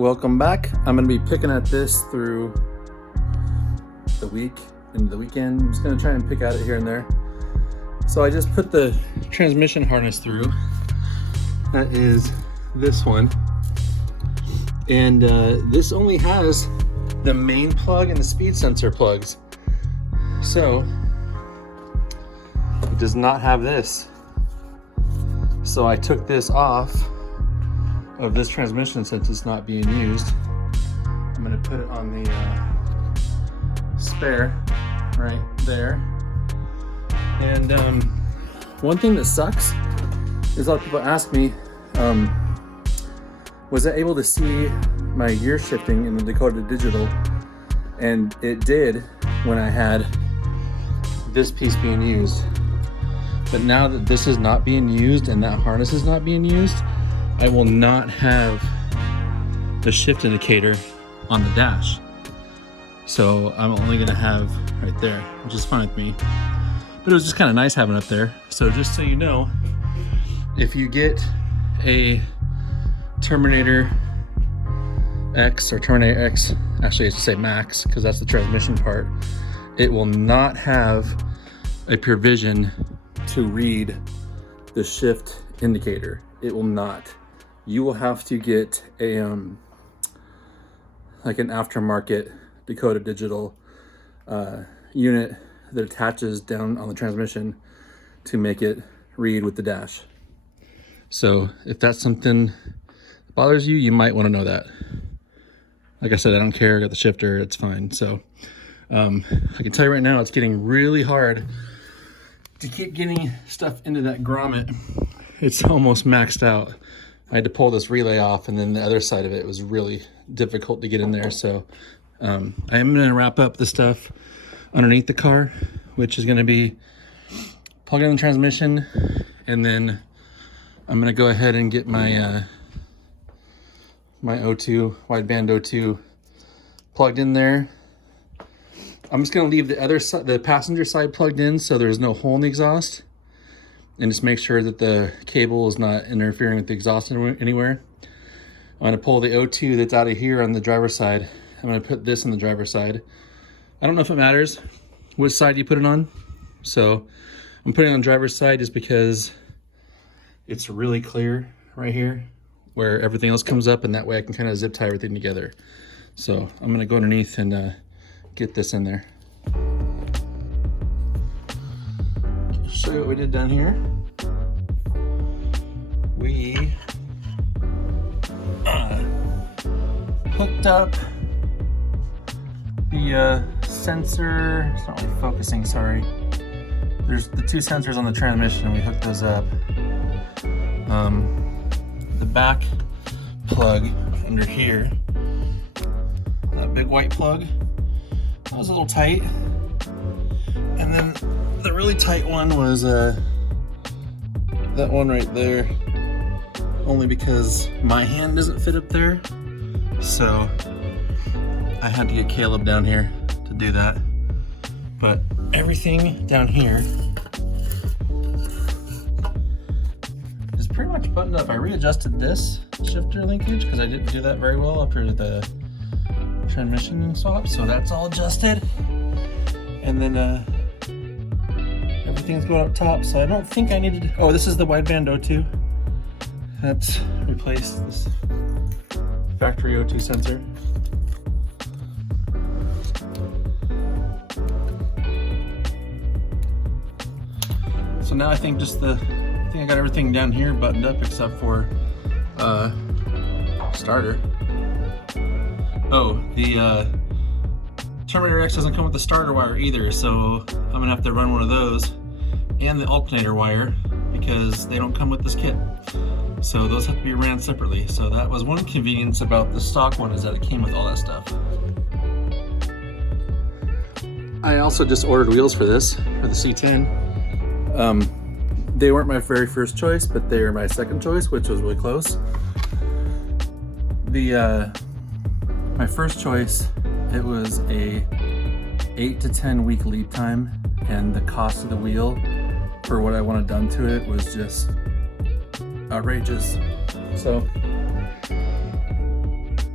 Welcome back. I'm going to be picking at this through the week into the weekend. I'm just going to try and pick at it here and there. So I just put the transmission harness through. That is this one. And this only has the main plug and the speed sensor plugs. So it does not have this. So I took this off of this transmission since it's not being used. I'm going to put it on the spare right there. And one thing that sucks is a lot of people ask me, was I able to see my gear shifting in the Dakota Digital? And it did when I had this piece being used. But now that this is not being used and that harness is not being used, I will not have the shift indicator on the dash. So I'm only gonna have right there, which is fine with me. But it was just kind of nice having it up there. So just so you know, if you get a Terminator X or Terminator X, actually I should say Max, because that's the transmission part, it will not have a provision to read the shift indicator. It will not. You will have to get a like an aftermarket Dakota Digital unit that attaches down on the transmission to make it read with the dash. So if that's something that bothers you, you might want to know that. Like I said, I don't care. I got the shifter. It's fine. So I can tell you right now, it's getting really hard to keep getting stuff into that grommet. It's almost maxed out. I had to pull this relay off, and then the other side of it was really difficult to get in there. So I am going to wrap up the stuff underneath the car, which is going to be plugging in the transmission, and then I'm going to go ahead and get my my O2 wideband O2 plugged in there. I'm just going to leave the other side, the passenger side, plugged in, so there's no hole in the exhaust. And just make sure that the cable is not interfering with the exhaust anywhere. I'm going to pull the O2 that's out of here on the driver's side. I'm going to put this on the driver's side. I don't know if it matters which side you put it on. So I'm putting it on the driver's side just because it's really clear right here where everything else comes up, and that way I can kind of zip tie everything together. So I'm going to go underneath and get this in there. Show you what we did down here. We hooked up the sensor. It's not really focusing, sorry. There's the two sensors on the transmission, and we hooked those up. The back plug under here, that big white plug, that was a little tight. And then the really tight one was that one right there, only because my hand doesn't fit up there. So I had to get Caleb down here to do that. But everything down here is pretty much buttoned up. I readjusted this shifter linkage because I didn't do that very well after the transmission swap. So that's all adjusted. And then everything's going up top, so I don't think I needed. Oh, this is the wideband O2. That's replaced this factory O2 sensor. So now I think I got everything down here buttoned up except for starter. Oh, the Terminator X doesn't come with the starter wire either, so I'm gonna have to run one of those and the alternator wire because they don't come with this kit. So those have to be ran separately. So that was one convenience about the stock one, is that it came with all that stuff. I also just ordered wheels for this, for the C10. They weren't my very first choice, but they were my second choice, which was really close. My first choice, it was a 8 to 10 week lead time, and the cost of the wheel for what I wanted done to it was just outrageous. So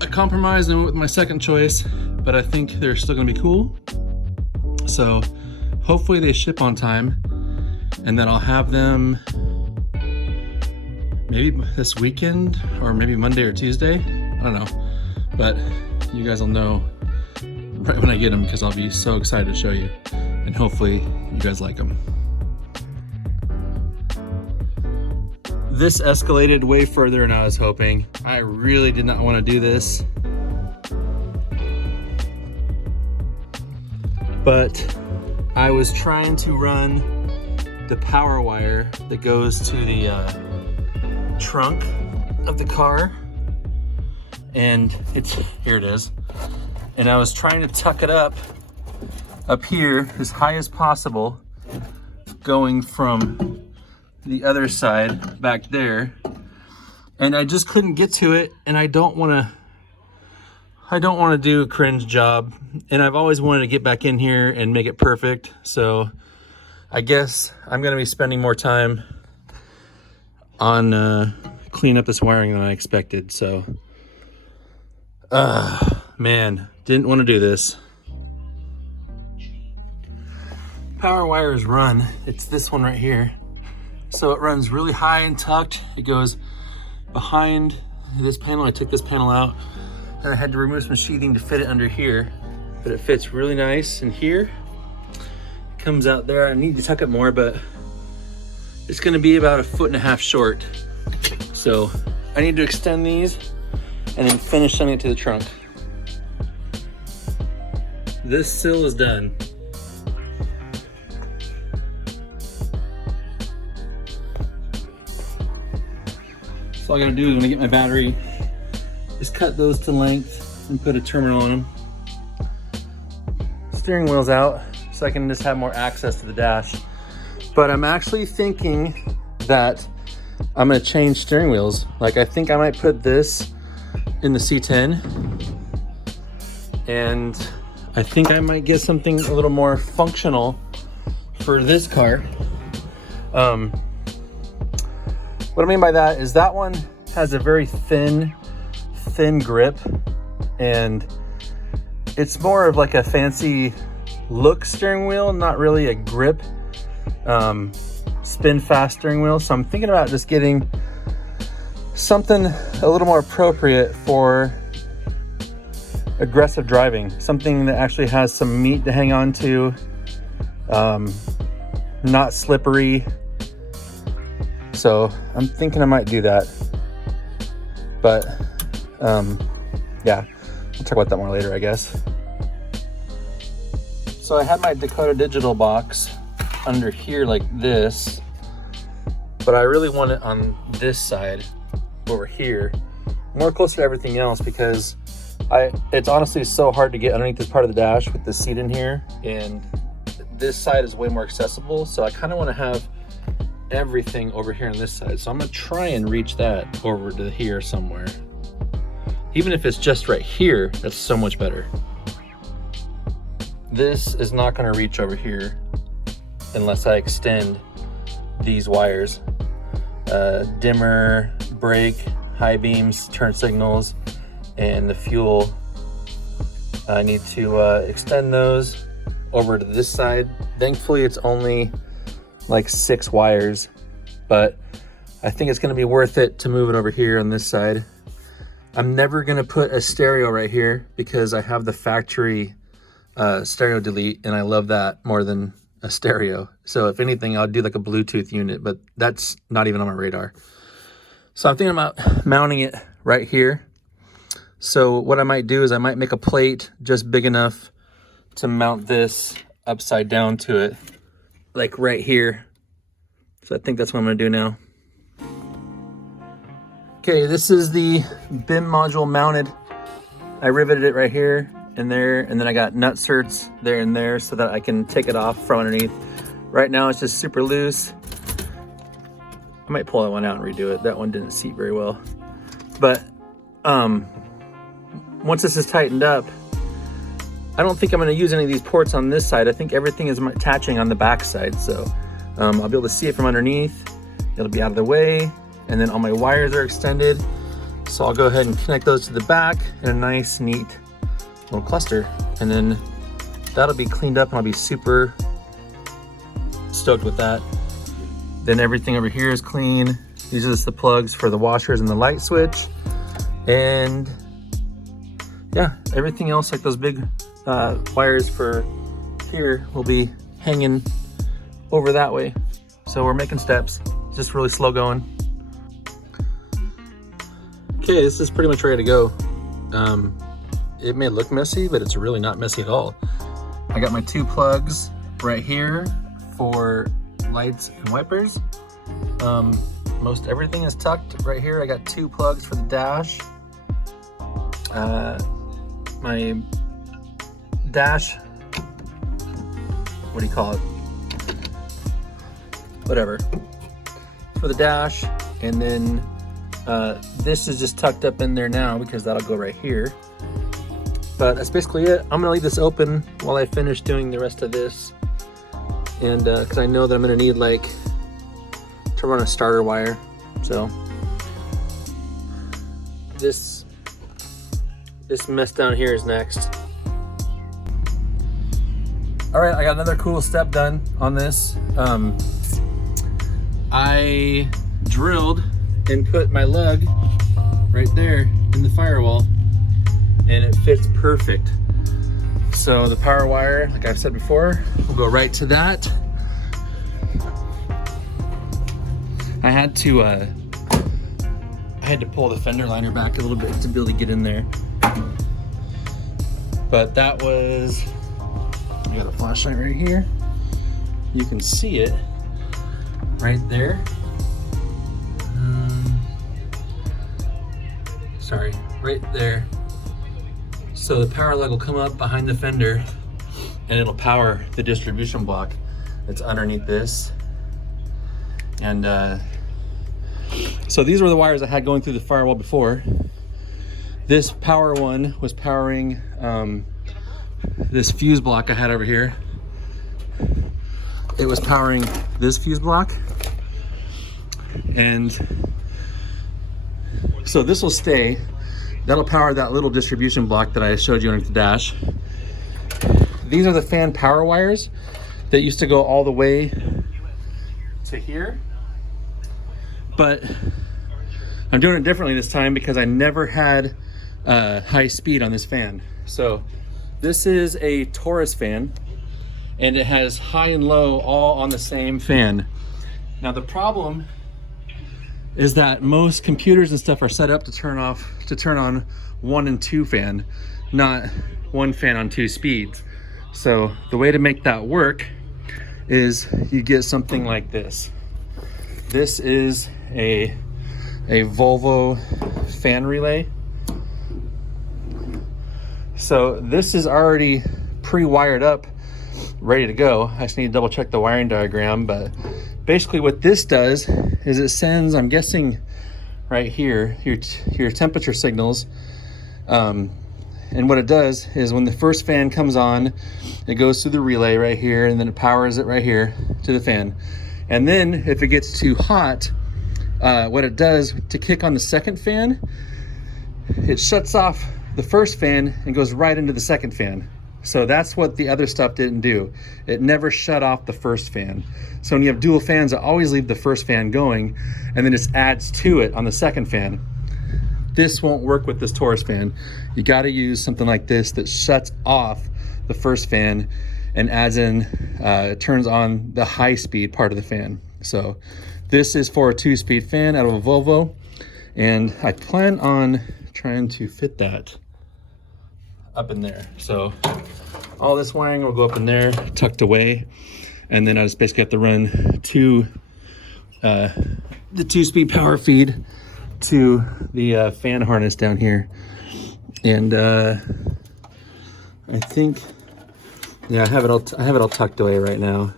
I compromised and went with my second choice, but I think they're still gonna be cool. So hopefully they ship on time, and then I'll have them maybe this weekend or maybe Monday or Tuesday. I don't know, but you guys will know right when I get them because I'll be so excited to show you, and hopefully you guys like them. This escalated way further than I was hoping. I really did not want to do this, but I was trying to run the power wire that goes to the trunk of the car, and here it is. And I was trying to tuck it up here as high as possible, going from the other side back there, and I just couldn't get to it. And I don't want to do a cringe job, and I've always wanted to get back in here and make it perfect. So I guess I'm gonna be spending more time on cleaning up this wiring than I expected. So man, didn't want to do this. Power wires run, it's this one right here. So it runs really high and tucked. It goes behind this panel. I took this panel out and I had to remove some sheathing to fit it under here, but it fits really nice in here. It comes out there. I need to tuck it more, but it's gonna be about 1.5 feet short. So I need to extend these and then finish sending it to the trunk. This sill is done. So all I gotta do is when I get my battery, just cut those to length and put a terminal on them. Steering wheel's out, so I can just have more access to the dash. But I'm actually thinking that I'm gonna change steering wheels. Like, I think I might put this in the C10, and I think I might get something a little more functional for this car. What I mean by that is that one has a very thin grip, and it's more of like a fancy look steering wheel, not really a grip, spin fast steering wheel. So I'm thinking about just getting something a little more appropriate for aggressive driving, something that actually has some meat to hang on to, not slippery. So I'm thinking I might do that, but yeah, we'll talk about that more later, I guess. So I had my Dakota Digital box under here like this, but I really want it on this side over here, more closer to everything else, because it's honestly so hard to get underneath this part of the dash with the seat in here, and this side is way more accessible. So I kind of want to have everything over here on this side. So I'm gonna try and reach that over to here somewhere. Even if it's just right here, that's so much better. This is not gonna reach over here unless I extend these wires. Dimmer, brake, high beams, turn signals, and the fuel. I need to extend those over to this side. Thankfully, it's only like 6 wires, but I think it's gonna be worth it to move it over here on this side. I'm never gonna put a stereo right here because I have the factory stereo delete, and I love that more than a stereo. So if anything, I'll do like a Bluetooth unit, but that's not even on my radar. So I'm thinking about mounting it right here. So what I might do is I might make a plate just big enough to mount this upside down to it, like right here. So I think that's what I'm gonna do now. Okay, this is the BIM module mounted. I riveted it right here and there, and then I got nut certs there and there so that I can take it off from underneath. Right now it's just super loose. I might pull that one out and redo it. That one didn't seat very well. But once this is tightened up, I don't think I'm gonna use any of these ports on this side. I think everything is attaching on the back side. So I'll be able to see it from underneath. It'll be out of the way. And then all my wires are extended. So I'll go ahead and connect those to the back in a nice, neat little cluster. And then that'll be cleaned up and I'll be super stoked with that. Then everything over here is clean. These are just the plugs for the washers and the light switch. And yeah, everything else, like those big wires for here, will be hanging over that way. So we're making steps, just really slow going. Okay, this is pretty much ready to go. It may look messy, but it's really not messy at all. I got my 2 plugs right here for lights and wipers. Most everything is tucked right here. I got 2 plugs for the dash. My dash, what do you call it? Whatever. For the dash, and then this is just tucked up in there now because that'll go right here. But that's basically it. I'm gonna leave this open while I finish doing the rest of this. And because I know that I'm gonna need like to run a starter wire. So this mess down here is next. All right, I got another cool step done on this. I drilled and put my lug right there in the firewall, and it fits perfect. So the power wire, like I've said before, will go right to that. I had to pull the fender liner back a little bit to be able to get in there. But that was, I got a flashlight right here. You can see it right there. Sorry, right there. So the power lug will come up behind the fender and it'll power the distribution block that's underneath this. And so these were the wires I had going through the firewall before. This power one was powering this fuse block I had over here. It was powering this fuse block. And so this will stay. That'll power that little distribution block that I showed you underneath the dash. These are the fan power wires that used to go all the way to here. But I'm doing it differently this time because I never had high speed on this fan. So this is a Taurus fan, and it has high and low all on the same fan. Now the problem is that most computers and stuff are set up to turn on 1 and 2 fan, not 1 fan on 2 speeds. So the way to make that work is you get something like this. This is a Volvo fan relay. So this is already pre-wired up, ready to go. I just need to double check the wiring diagram, but basically what this does is it sends, I'm guessing right here, your temperature signals. And what it does is when the first fan comes on, it goes through the relay right here, and then it powers it right here to the fan. And then if it gets too hot, what it does to kick on the second fan, it shuts off the first fan and goes right into the second fan. So that's what the other stuff didn't do. It never shut off the first fan. So when you have dual fans, it always leave the first fan going and then just adds to it on the second fan. This won't work with this Taurus fan. You gotta use something like this that shuts off the first fan and adds in, it turns on the high speed part of the fan. So this is for a 2-speed fan out of a Volvo, and I plan on trying to fit that up in there. So all this wiring will go up in there, tucked away, and then I just basically have to run the 2-speed power feed to the fan harness down here. And I think, yeah, I have it all tucked away right now.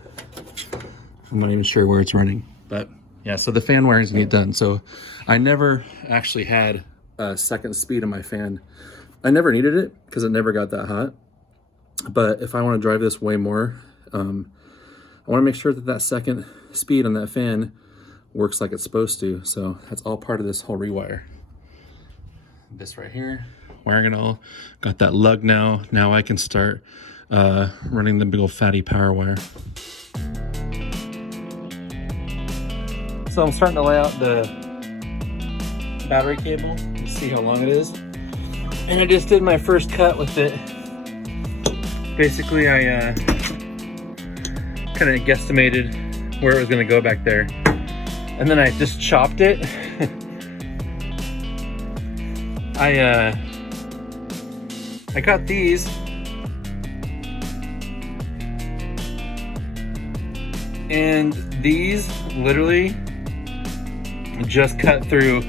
I'm not even sure where it's running, but yeah, so the fan wiring is gonna get done. So I never actually had a second speed on my fan. I never needed it because it never got that hot. But if I want to drive this way more, I want to make sure that that second speed on that fan works like it's supposed to. So that's all part of this whole rewire. this right here, wiring it all. Got that lug now. Now I can start running the big old fatty power wire. So I'm starting to lay out the battery cable. You see how long it is. And I just did my first cut with it. Basically, I kind of guesstimated where it was going to go back there. And then I just chopped it. I got these. And these literally just cut through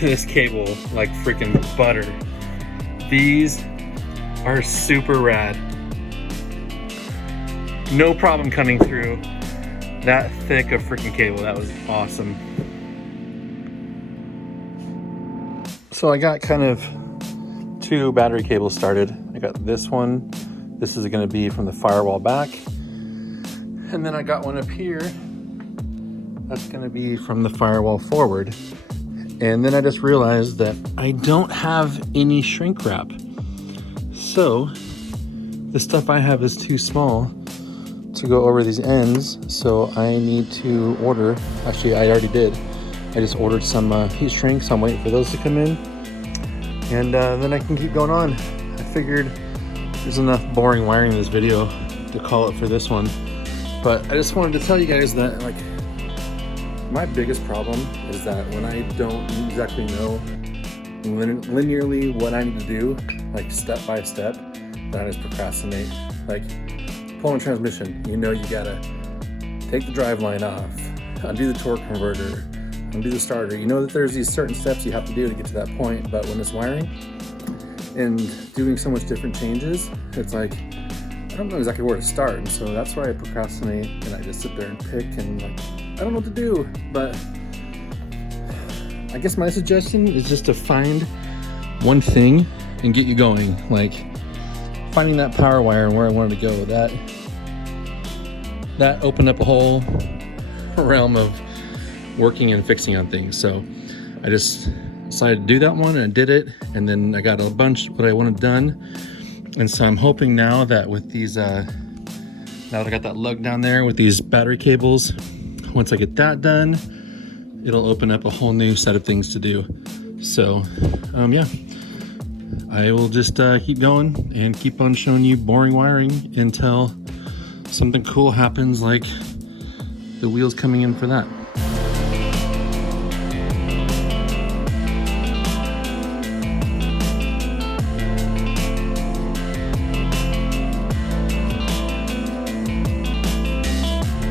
this cable like freaking butter. These are super rad. No problem cutting through that thick of freaking cable. That was awesome. So I got kind of two battery cables started. I got this one. This is going to be from the Firewall back. And then I got one up here. That's going to be from the Firewall forward. And then I just realized that I don't have any shrink wrap. So the stuff I have is too small to go over these ends. So I need to order, actually I already did. I just ordered some heat shrinks. I'm waiting for those to come in. And then I can keep going on. I figured there's enough boring wiring in this video to call it for this one. But I just wanted to tell you guys that, like, my biggest problem is that when I don't exactly know linearly what I need to do, like step by step, then I just procrastinate. Like pulling transmission, you know, you gotta take the drive line off, undo the torque converter, undo the starter. You know that there's these certain steps you have to do to get to that point, but when it's wiring and doing so much different changes, it's like, I don't know exactly where to start. And so that's why I procrastinate and I just sit there and pick and like, I don't know what to do. But I guess my suggestion is just to find one thing and get you going. Like finding that power wire and where I wanted to go. That opened up a whole realm of working and fixing on things. So I just decided to do that one and I did it. And then I got a bunch what I wanted done. And so I'm hoping now that with these, now that I got that lug down there with these battery cables, once I get that done, it'll open up a whole new set of things to do. So, yeah, I will just keep going and keep on showing you boring wiring until something cool happens, like the wheels coming in for that.